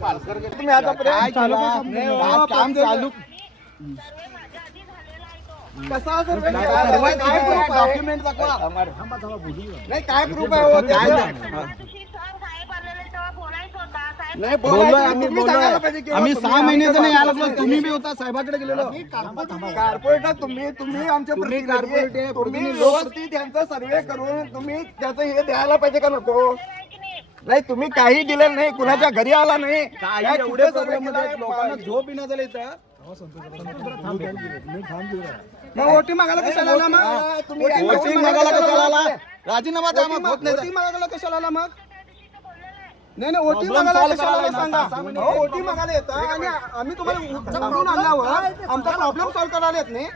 तुम्ही आतापर्यंत चालू केला? काम नाही, चालू. आज काम चालू कसा सर्वे केला? काय proof आहे? डॉक्युमेंट दाखवा नाही काय प्रूफ आहे हो त्याचं? नाही बोललोय बोलायचं आम्ही तुम्ही सांगायला बोललोय पाहिजे की आम्ही तुम्ही सहा महिन्याचं आमच्या नाही आलो तुम्ही बी होता साहेबाकडे गेलेलो कार्पोरेटर तुम्ही तुम्ही आमच्या तुम्ही प्रतिनिधी कार्पोरेट आहे. तुम्ही प्रतिनिधी व्यवस्थित यांचा सर्वे करून तुम्ही त्याचं हे द्यायला पाहिजे का नको नाही तुम्ही काही दिलं नाही कुणाच्या घरी आला नाही. काय एवढे प्रॉब्लेम? लोकांना झोप येणार झाले इथं. मग ओटी मागायला कशाला आला मग? तुम्ही वोटिंग मागायला कशाला आला? राजीनामा द्या मग होत नाही ओटी मागायला कशाला आला मग? नाही नाही ओटी मागायला कशाला आला सांगा. ओटी मागायला येतं. आणि आम्ही तुम्हाला आल्यावर आमचा प्रॉब्लेम सॉल्व्ह करायला येत नाही.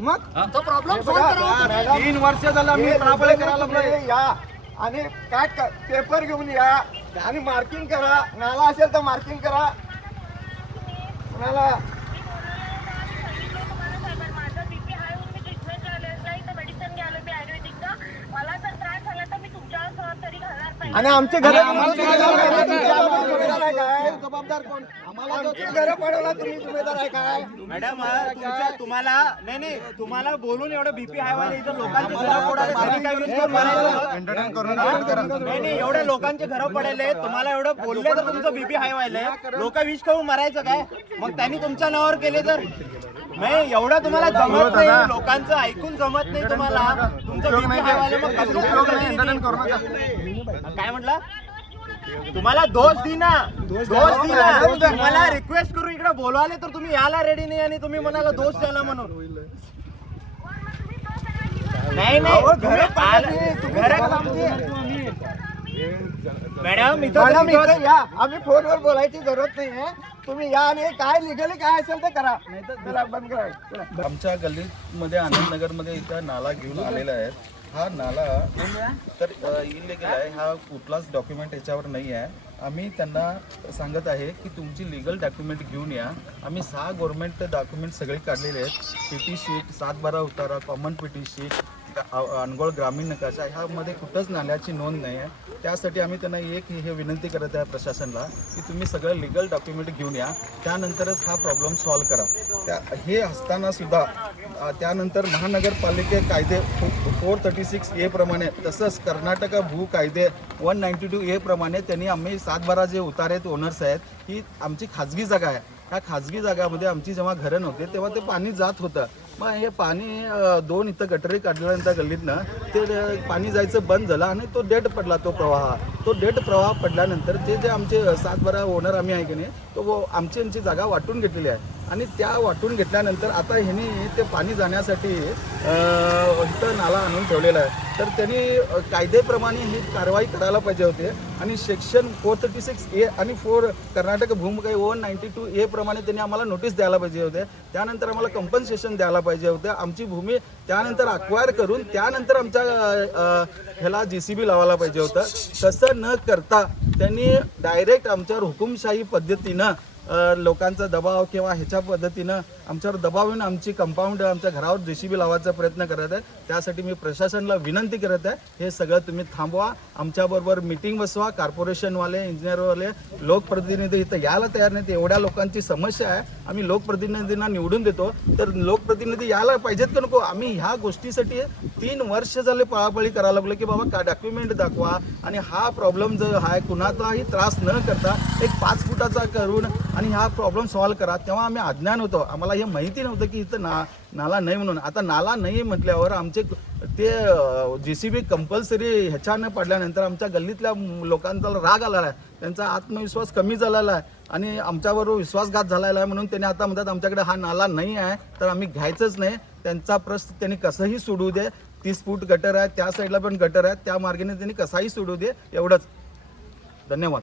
मग? तीन वर्ष झालं आम्ही करायला या. आणि काय पेपर घेऊन या. आणि मार्किंग करा. नाला असेल तर मार्किंग करा. कुणाला? आणि आमचे घर जबाबदार कोण आम्हाला आमची घरं पडवला तुम्ही जुमेदार आहे काय मॅडम तुमच्या तुम्हाला नाही नाही तुम्हाला बोलून एवढं बीपी हाय व्हायला इथं लोकांचे घरं पडायले तुम्ही काय विषय करायचं? नाही नाही एवढे लोकांचे घरं पडायले तुम्हाला एवढं बोलले तर तुमचं बीपी हाय व्हायलंय लोक विष खाऊन मरायचं काय? मग त्यांनी तुमच्या नावावर केले तर? नाही एवढं तुम्हाला जमत नाही लोकांचं ऐकून जमत नाही तुम्हाला. तुमचं बीपी हाय व्हायला मग कसं काय म्हटलं? तुम्हाला दोष दिना दोष दिना तुम्हाला रिक्वेस्ट करू इकडे बोलवाले तर तुम्ही याला रेडी नाही आणि तुम्ही म्हणाला दोष द्याला म्हणून. नाही नाही. घरात आलं- घरात मॅडम मॅडम तुम्ही इथे या. आम्ही फोनवर बोलायची जरूरत नाही आहे. तुम्ही या आणि काय लिगली काय असेल ते करा. नाही तर चला बंद करा. चला. आमच्या गल्लीमध्ये आनंदनगरमध्ये इथं नाला घेऊन आलेला आहे. हा नाला तर इलिगल आहे. हा कुठलाच डॉक्युमेंट याच्यावर नाही आहे. आम्ही त्यांना सांगत आहे की तुमची लिगल डॉक्युमेंट घेऊन या. आम्ही सहा गव्हर्नमेंट डॉक्युमेंट सगळे काढलेले आहेत. पी टी शीट सात बारा उतारा common P T sheet Angol ग्रामीण नकाशा ह्यामध्ये कुठंच नाल्याची नोंद नाही आहे. त्यासाठी आम्ही त्यांना एक हे विनंती करत आहे प्रशासनला की तुम्ही सगळं लिगल डॉक्युमेंट घेऊन या. त्यानंतरच हा प्रॉब्लेम सॉल्व करा. त्या हे असताना सुद्धा त्यानंतर महानगरपालिके कायदे फोर थर्टी सिक्स ए प्रमाणे तसंच कर्नाटक भू कायदे वन नाईन्टी टू ए प्रमाणे त्यांनी आम्ही सातबारा जे उतारे आहेत ओनर्स आहेत ही आमची खाजगी जागा आहे. ह्या खाजगी जागामध्ये आमची जेव्हा घरं नव्हते तेव्हा ते पाणी जात होतं. मग हे पाणी दोन इथं गटरी काढल्यानंतर गल्लीतनं ते पाणी जायचं बंद झालं आणि तो डेट पडला तो प्रवाह. तो डेट प्रवाह पडल्यानंतर ते जे आमचे सातबारा ओनर आम्ही आहे की नाही तो वो- आमची जागा वाटून घेतलेली आहे. आणि त्या वाटून घेतल्यानंतर आता ह्यांनी ते पाणी जाण्यासाठी इथं नाला आणून ठेवलेला आहे. तर त्यांनी कायदेप्रमाणे ही कारवाई करायला पाहिजे होते. आणि section four thirty six A आणि फोर कर्नाटक भूमिका वन नाईन्टी टू ए प्रमाणे त्यांनी आम्हाला नोटीस द्यायला पाहिजे होते. त्यानंतर आम्हाला कंपन्सेशन द्यायला पाहिजे होते. आमची भूमी त्यानंतर अक्वायर करून त्यानंतर आमच्या ह्याला जे सी बी लावायला पाहिजे होतं. तसं न करता त्यांनी डायरेक्ट आमच्यावर हुकुमशाही पद्धतीनं लोकांचा दबाव किंवा ह्याच्या पद्धतीनं आमच्यावर दबाव येऊन आमची कंपाऊंड आमच्या घरावर जेसीबी लावायचा प्रयत्न करत आहे त्यासाठी मी प्रशासनाला विनंती करत आहे हे सगळं तुम्ही थांबवा. आमच्याबरोबर मिटिंग बसवा कॉर्पोरेशनवाले इंजिनियरवाले लोकप्रतिनिधी इथं यायला तयार नाहीत. एवढ्या लोकांची समस्या आहे. आम्ही लोकप्रतिनिधींना निवडून देतो. तर लोकप्रतिनिधी यायला पाहिजेत का नको? आम्ही ह्या गोष्टीसाठी तीन वर्ष झाले पळापळी करायला लागलो की बाबा का डॉक्युमेंट दाखवा. आणि हा प्रॉब्लेम जो आहे कुणाचाही त्रास न करता एक पाच फुटाचा करून आणि हा प्रॉब्लेम सॉल्व्ह करा. तेव्हा आम्ही अज्ञान होतो. आम्हाला हे माहिती नव्हतं की इथं ना नाला नाही म्हणून. आता नाला नाही म्हटल्यावर आमचे ते जे सी बी कंपल्सरी ह्याच्यानं पडल्यानंतर आमच्या गल्लीतल्या लोकांचा राग आलेला आहे. त्यांचा आत्मविश्वास कमी झालेला आहे. आणि आमच्याबरोबर विश्वासघात झालेला आहे म्हणून त्यांनी आता म्हणतात आमच्याकडे हा नाला नाही आहे तर आम्ही घ्यायचंच नाही. त्यांचा प्रश्न त्यांनी कसंही सोडू दे. तीस फूट गटर आहे त्या साईडला पण गटर आहे. त्या मार्गाने त्यांनी कसाही सोडू दे. एवढंच. धन्यवाद.